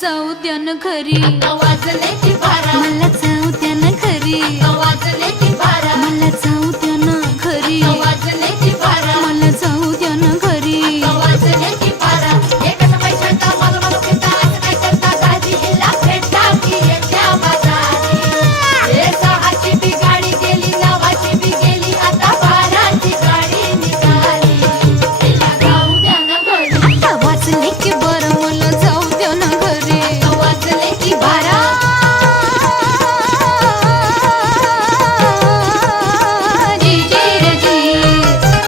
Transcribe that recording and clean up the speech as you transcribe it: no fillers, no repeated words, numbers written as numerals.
जाऊ द्या ना घरी, वाजले की बारा, मला जाऊ द्या ना घरी. वाजले